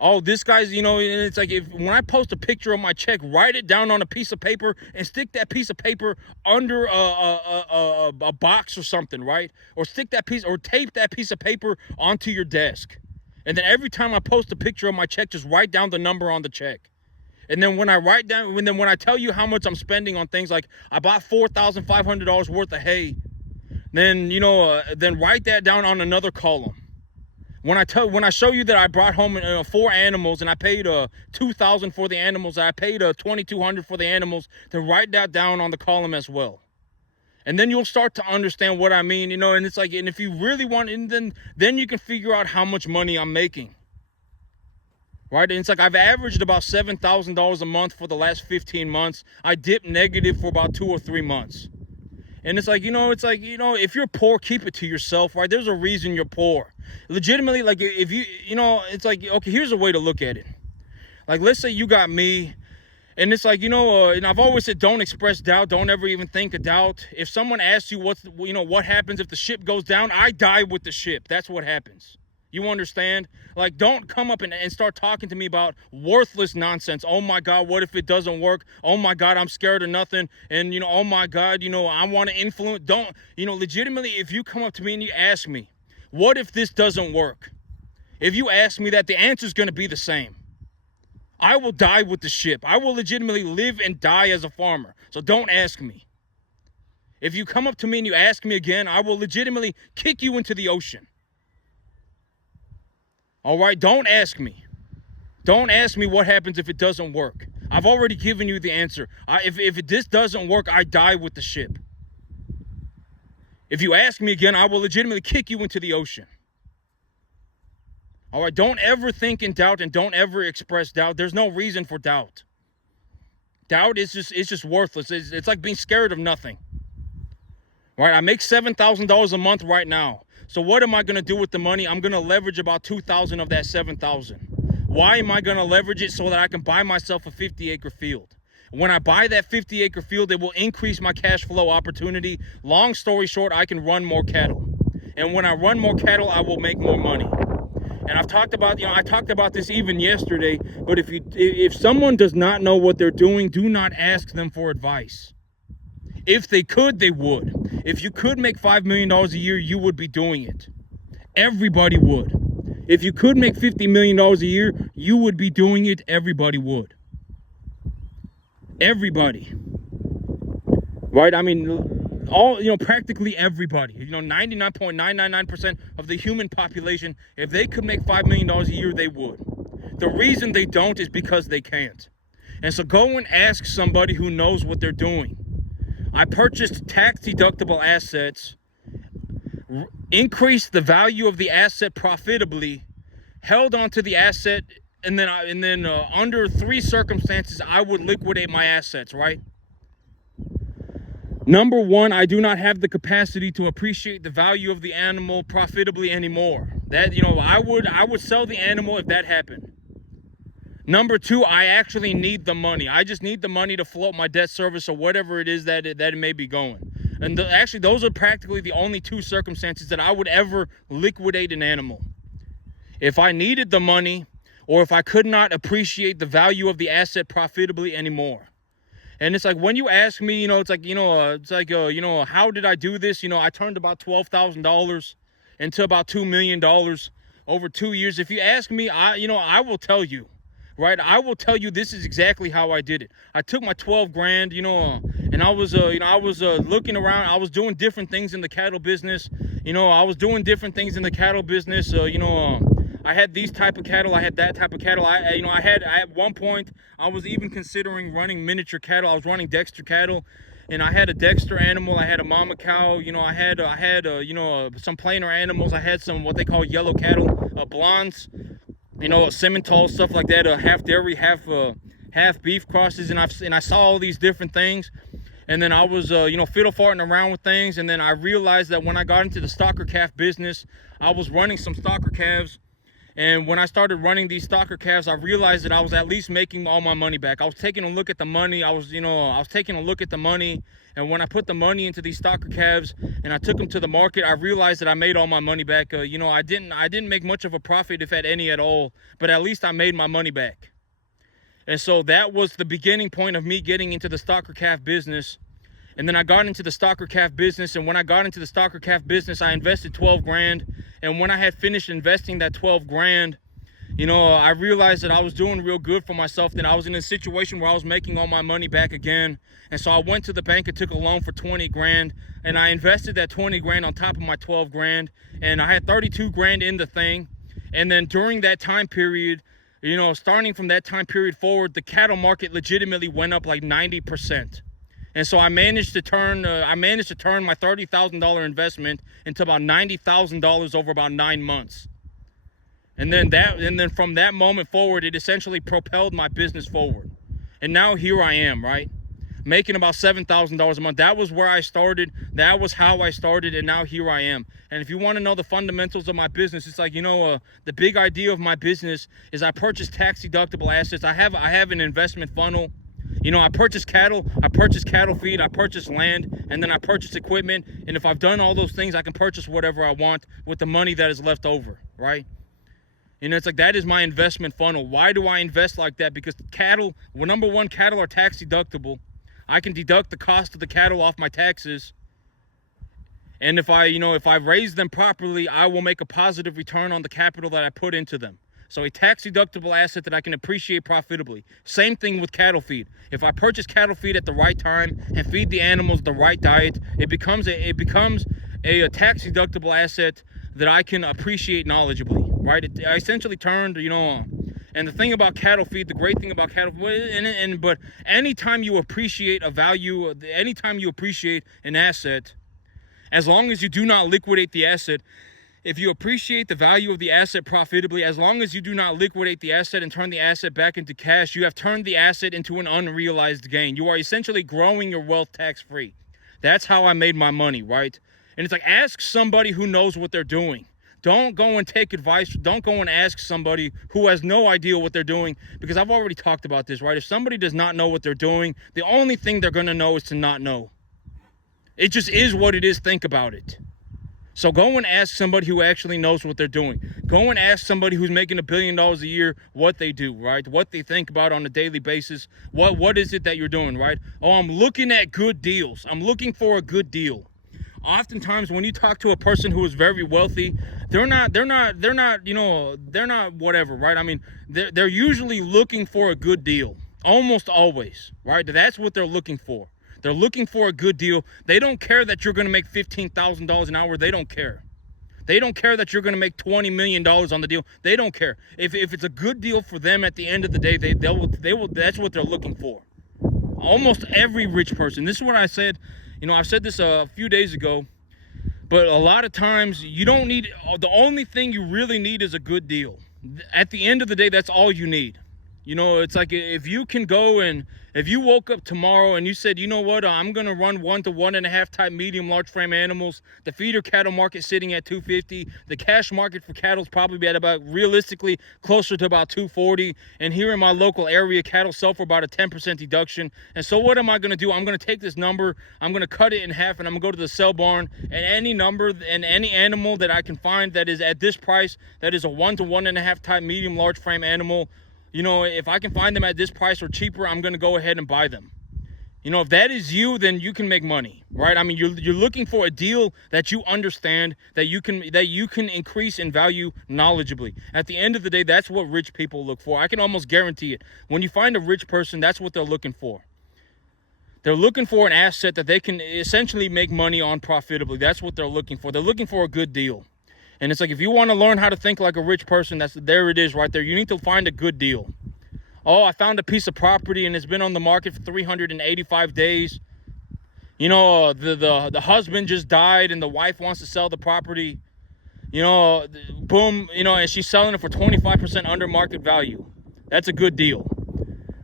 Oh, this guy's, you know, it's like, when I post a picture of my check, write it down on a piece of paper and stick that piece of paper under a box or something, right? Or stick that piece, or tape that piece of paper onto your desk. And then every time I post a picture of my check, just write down the number on the check. And then when I tell you how much I'm spending on things, like I bought $4,500 worth of hay, then, you know, then write that down on another column. When I show you that I brought home 4 animals and I paid $2,000 for the animals, I paid $2,200 for the animals, then write that down on the column as well. And then you'll start to understand what I mean, you know. And it's like, and if you really want, and then you can figure out how much money I'm making, right? And it's like, I've averaged about $7,000 a month for the last 15 months. I dipped negative for about 2 or 3 months. And it's like, if you're poor, keep it to yourself, right? There's a reason you're poor. Legitimately, like, if it's like, okay, here's a way to look at it. Like, let's say you got me, and it's like, and I've always said, don't express doubt. Don't ever even think of doubt. If someone asks you what happens if the ship goes down, I die with the ship. That's what happens. You understand? Like, don't come up and start talking to me about worthless nonsense. Oh my God, what if it doesn't work? Oh my God, I'm scared of nothing. And, oh my God, I want to influence. Don't, legitimately, if you come up to me and you ask me, what if this doesn't work? If you ask me that, the answer is going to be the same. I will die with the ship. I will legitimately live and die as a farmer. So don't ask me. If you come up to me and you ask me again, I will legitimately kick you into the ocean. All right, don't ask me. Don't ask me what happens if it doesn't work. I've already given you the answer. If this doesn't work, I die with the ship. If you ask me again, I will legitimately kick you into the ocean. All right, don't ever think in doubt and don't ever express doubt. There's no reason for doubt. Doubt is just worthless. It's like being scared of nothing. Right, I make $7,000 a month right now. So what am I going to do with the money? I'm going to leverage about $2,000 of that $7,000. Why am I going to leverage it? So that I can buy myself a 50-acre field. When I buy that 50-acre field, it will increase my cash flow opportunity. Long story short, I can run more cattle. And when I run more cattle, I will make more money. And I've talked about, I talked about this even yesterday, but if someone does not know what they're doing, do not ask them for advice. If they could, they would. If you could make $5 million a year, you would be doing it. Everybody would. If you could make $50 million a year, you would be doing it. Everybody would. Everybody. Right? I mean, practically everybody. 99.999% of the human population, if they could make $5 million a year, they would. The reason they don't is because they can't. And so go and ask somebody who knows what they're doing. I purchased tax-deductible assets, increased the value of the asset profitably, held onto the asset, and then under 3 circumstances, I would liquidate my assets, right? Number 1, I do not have the capacity to appreciate the value of the animal profitably anymore. That, I would sell the animal if that happened. Number 2, I actually need the money. I just need the money to float my debt service or whatever it is that it may be going. And actually, those are practically the only 2 circumstances that I would ever liquidate an animal. If I needed the money, or if I could not appreciate the value of the asset profitably anymore. And it's like, when you ask me, how did I do this? I turned about $12,000 into about $2 million over 2 years. If you ask me, I will tell you, right? I will tell you this is exactly how I did it. I took my 12 grand, and I was looking around. I was doing different things in the cattle business. I had these type of cattle. I had that type of cattle. At one point, I was even considering running miniature cattle. I was running Dexter cattle, and I had a Dexter animal. I had a mama cow. I had some plainer animals. I had some what they call yellow cattle, blondes, Simmental, stuff like that. Half dairy, half beef crosses, and I saw all these different things. And then I was, fiddle farting around with things. And then I realized that when I got into the stocker calf business, I was running some stocker calves. And when I started running these stocker calves, I realized that I was at least making all my money back. I was taking a look at the money. I was taking a look at the money. And when I put the money into these stocker calves and I took them to the market, I realized that I made all my money back. I didn't make much of a profit, if at any at all, but at least I made my money back. And so that was the beginning point of me getting into the stocker calf business. And then I got into the stocker calf business. And when I got into the stocker calf business, I invested 12 grand. And when I had finished investing that 12 grand, I realized that I was doing real good for myself. That I was in a situation where I was making all my money back again. And so I went to the bank and took a loan for 20 grand. And I invested that 20 grand on top of my 12 grand. And I had 32 grand in the thing. And then during that time period, starting from that time period forward, the cattle market legitimately went up like 90%. And so I managed to turn my $30,000 investment into about $90,000 over about 9 months. And then from that moment forward, it essentially propelled my business forward. And now here I am, right? Making about $7,000 a month. That was where I started. That was how I started. And now here I am. And if you want to know the fundamentals of my business, it's like, the big idea of my business is I purchase tax deductible assets. I have an investment funnel. I purchase cattle feed, I purchase land, and then I purchase equipment. And if I've done all those things, I can purchase whatever I want with the money that is left over, right? It's like, that is my investment funnel. Why do I invest like that? Because cattle, number 1, cattle are tax deductible. I can deduct the cost of the cattle off my taxes. And if I raise them properly, I will make a positive return on the capital that I put into them. So a tax-deductible asset that I can appreciate profitably. Same thing with cattle feed. If I purchase cattle feed at the right time and feed the animals the right diet, it becomes a tax-deductible asset that I can appreciate knowledgibly, right? I essentially turned, and the thing about cattle feed, the great thing about cattle feed, but anytime you appreciate a value, anytime you appreciate an asset, as long as you do not liquidate the asset, if you appreciate the value of the asset profitably, as long as you do not liquidate the asset and turn the asset back into cash, you have turned the asset into an unrealized gain. You are essentially growing your wealth tax-free. That's how I made my money, right? And it's like, ask somebody who knows what they're doing. Don't go and take advice. Don't go and ask somebody who has no idea what they're doing, because I've already talked about this, right? If somebody does not know what they're doing, the only thing they're going to know is to not know. It just is what it is. Think about it. So go and ask somebody who actually knows what they're doing. Go and ask somebody who's making $1 billion a year what they do, right? What they think about on a daily basis. What is it that you're doing, right? Oh, I'm looking at good deals. I'm looking for a good deal. Oftentimes when you talk to a person who is very wealthy, they're not whatever, right? I mean, they're usually looking for a good deal. Almost always, right? That's what they're looking for. They're looking for a good deal. They don't care that you're going to make $15,000 an hour. They don't care. They don't care that you're going to make $20 million on the deal. They don't care. If it's a good deal for them at the end of the day, they will. That's what they're looking for. Almost every rich person. This is what I said. You know, I've said this a few days ago, but a lot of times you don't need, the only thing you really need is a good deal. At the end of the day, that's all you need. You know, it's like if you can go and if you woke up tomorrow and you said, you know what, I'm going to run 1 to 1.5 type medium large frame animals. The feeder cattle market sitting at 250. The cash market for cattle is probably at about, realistically, closer to about 240. And here in my local area, cattle sell for about a 10% deduction. And so what am I going to do? I'm going to take this number, I'm going to cut it in half, and I'm going to go to the sell barn, and any number and any animal that I can find that is at this price, that is a 1 to 1.5 type medium large frame animal, you know, if I can find them at this price or cheaper, I'm going to go ahead and buy them. You know, if that is you, then you can make money, right? I mean, you're looking for a deal that you understand, that you can increase in value knowledgeably. At the end of the day, that's what rich people look for. I can almost guarantee it. When you find a rich person, that's what they're looking for. They're looking for an asset that they can essentially make money on profitably. That's what they're looking for. They're looking for a good deal. And it's like, if you want to learn how to think like a rich person, there it is right there. You need to find a good deal. Oh, I found a piece of property and it's been on the market for 385 days. You know, the husband just died and the wife wants to sell the property. You know, boom, you know, and she's selling it for 25% under market value. That's a good deal.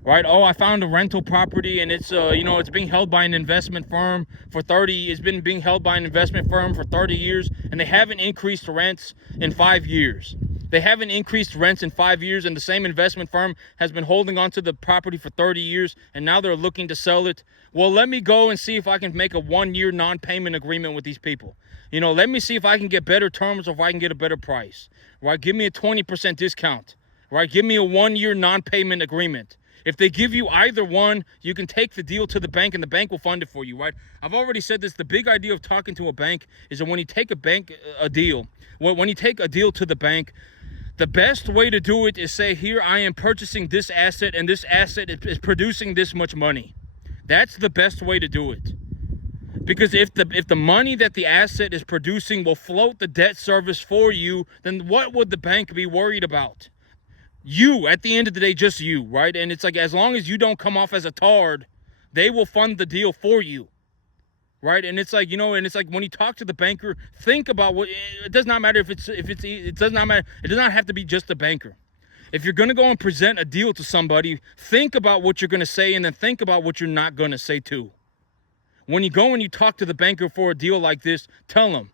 Right? Oh, I found a rental property and it's you know, it's being held by an investment firm for 30. It's been being held by an investment firm for 30 years, and they haven't increased rents in 5 years. They haven't increased rents in 5 years, and the same investment firm has been holding on to the property for 30 years, and now they're looking to sell it. Well, let me go and see if I can make a 1-year non-payment agreement with these people. You know, let me see if I can get better terms or if I can get a better price. Right? Give me a 20% discount. Right? Give me a 1-year non-payment agreement. If they give you either one, you can take the deal to the bank and the bank will fund it for you, right? I've already said this. The big idea of talking to a bank is that when you take a deal to the bank, the best way to do it is say, here, I am purchasing this asset and this asset is producing this much money. That's the best way to do it. Because if the money that the asset is producing will float the debt service for you, then what would the bank be worried about? You, at the end of the day, just you, right? And it's like, as long as you don't come off as a tard, they will fund the deal for you, right? And it's like, you know, and it's like when you talk to the banker, think about what, it does not matter it does not matter. It does not have to be just the banker. If you're going to go and present a deal to somebody, think about what you're going to say and then think about what you're not going to say too. When you go and you talk to the banker for a deal like this, tell them,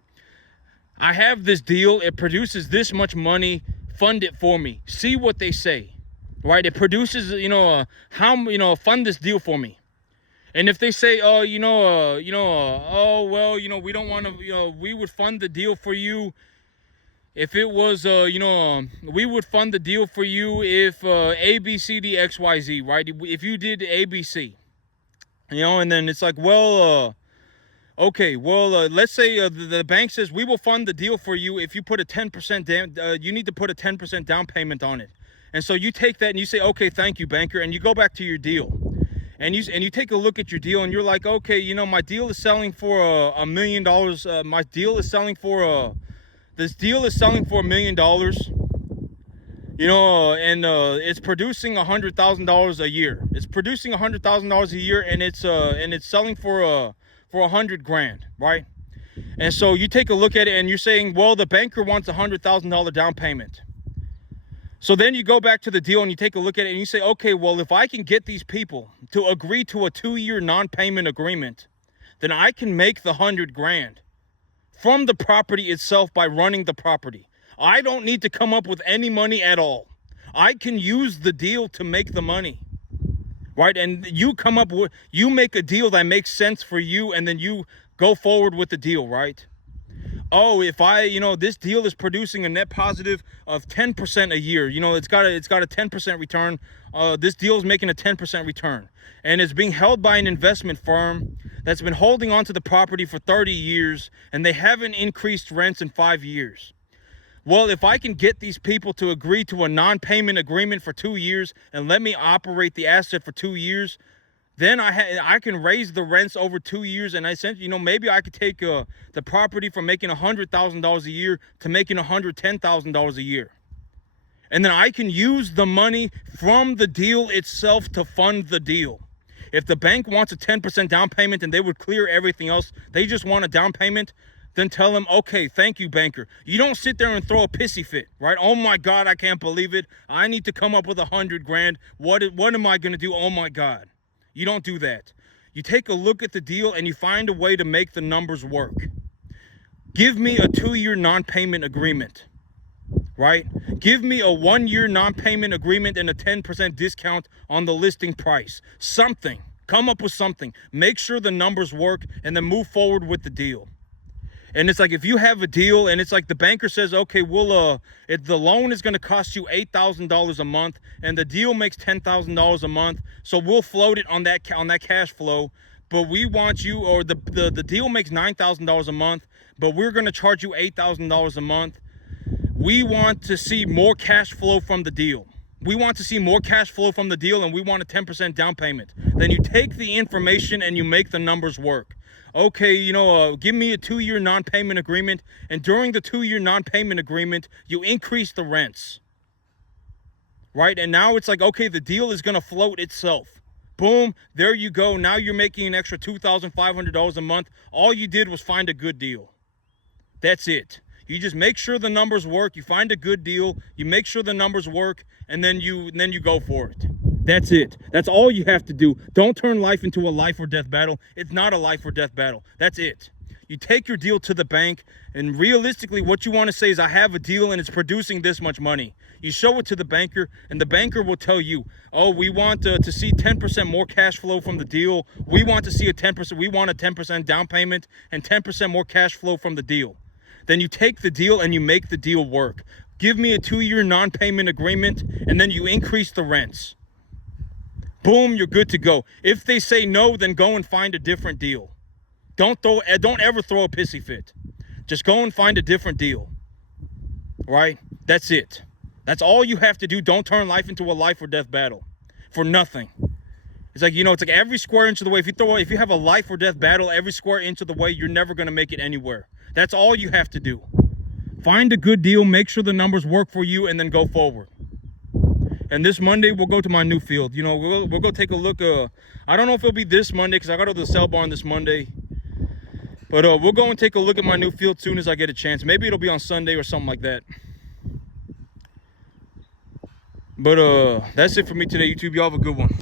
I have this deal. It produces this much money. Fund it for me. See what they say, right? It produces, you know, fund this deal for me. And if they say, oh, well, you know, we don't want to, you know, we would fund the deal for you if it was, we would fund the deal for you if A, B, C, D, X, Y, Z, right? If you did A, B, C, you know, and then it's like, well, okay, well, let's say the bank says we will fund the deal for you if you put a 10% down. You need to put a 10% down payment on it, and so you take that and you say, okay, thank you, banker, and you go back to your deal, and you take a look at your deal and you're like, okay, you know, my deal is selling for $1 million. My deal is selling for this deal is selling for $1 million. You know, and it's producing $100,000 a year. It's producing $100,000 a year, and it's selling for $100,000, right? And so you take a look at it and you're saying, well, the banker wants $100,000 down payment. So then you go back to the deal and you take a look at it and you say, okay, well, if I can get these people to agree to a 2-year non-payment agreement, then I can make the $100,000 from the property itself by running the property. I don't need to come up with any money at all. I can use the deal to make the money. Right? And you make a deal that makes sense for you, and then you go forward with the deal, right? Oh, if this deal is producing a net positive of 10% a year, you know, it's got a 10% return. This deal is making a 10% return, and it's being held by an investment firm that's been holding on to the property for 30 years, and they haven't increased rents in 5 years. Well, if I can get these people to agree to a non-payment agreement for 2 years and let me operate the asset for 2 years, Then I can raise the rents over 2 years, and I said, you know, maybe I could take the property from making $100,000 a year to making $110,000 a year. And then I can use the money from the deal itself to fund the deal. If the bank wants a 10% down payment and they would clear everything else, they just want a down payment, then tell them, okay, thank you, banker. You don't sit there and throw a pissy fit, right? Oh my God, I can't believe it. I need to come up with 100 grand. What am I gonna do? Oh my God. You don't do that. You take a look at the deal and you find a way to make the numbers work. Give me a 2-year non-payment agreement, right? Give me a 1-year non-payment agreement and a 10% discount on the listing price. Something. Come up with something. Make sure the numbers work and then move forward with the deal. And it's like, if you have a deal and it's like the banker says, okay, if the loan is going to cost you $8,000 a month and the deal makes $10,000 a month, so we'll float it on that cash flow, but we want you, or the deal makes $9,000 a month, but we're going to charge you $8,000 a month. We want to see more cash flow from the deal. We want to see more cash flow from the deal, and we want a 10% down payment. Then you take the information and you make the numbers work. Okay, you know, give me a 2-year non-payment agreement, and during the 2-year non-payment agreement, you increase the rents, right? And now it's like, okay, the deal is going to float itself. Boom, there you go. Now you're making an extra $2,500 a month. All you did was find a good deal. That's it. You just make sure the numbers work. You find a good deal. You make sure the numbers work, and then you go for it. That's it. That's all you have to do. Don't turn life into a life or death battle. It's not a life or death battle. That's it. You take your deal to the bank, and realistically what you want to say is, I have a deal and it's producing this much money. You show it to the banker, and the banker will tell you, oh, we want to see 10% more cash flow from the deal. We want to see a 10% down payment and 10% more cash flow from the deal. Then you take the deal and you make the deal work. Give me a 2-year non-payment agreement, and then you increase the rents. Boom, you're good to go. If they say no, then go and find a different deal. Don't ever throw a pissy fit. Just go and find a different deal. Right? That's it. That's all you have to do. Don't turn life into a life or death battle for nothing. It's like, you know, it's like every square inch of the way. If you have a life or death battle every square inch of the way, you're never going to make it anywhere. That's all you have to do. Find a good deal, make sure the numbers work for you, and then go forward. And this Monday, we'll go to my new field. You know, we'll go take a look. I don't know if it'll be this Monday, because I got to the sale barn this Monday. But we'll go and take a look at my new field soon as I get a chance. Maybe it'll be on Sunday or something like that. But that's it for me today, YouTube. Y'all have a good one.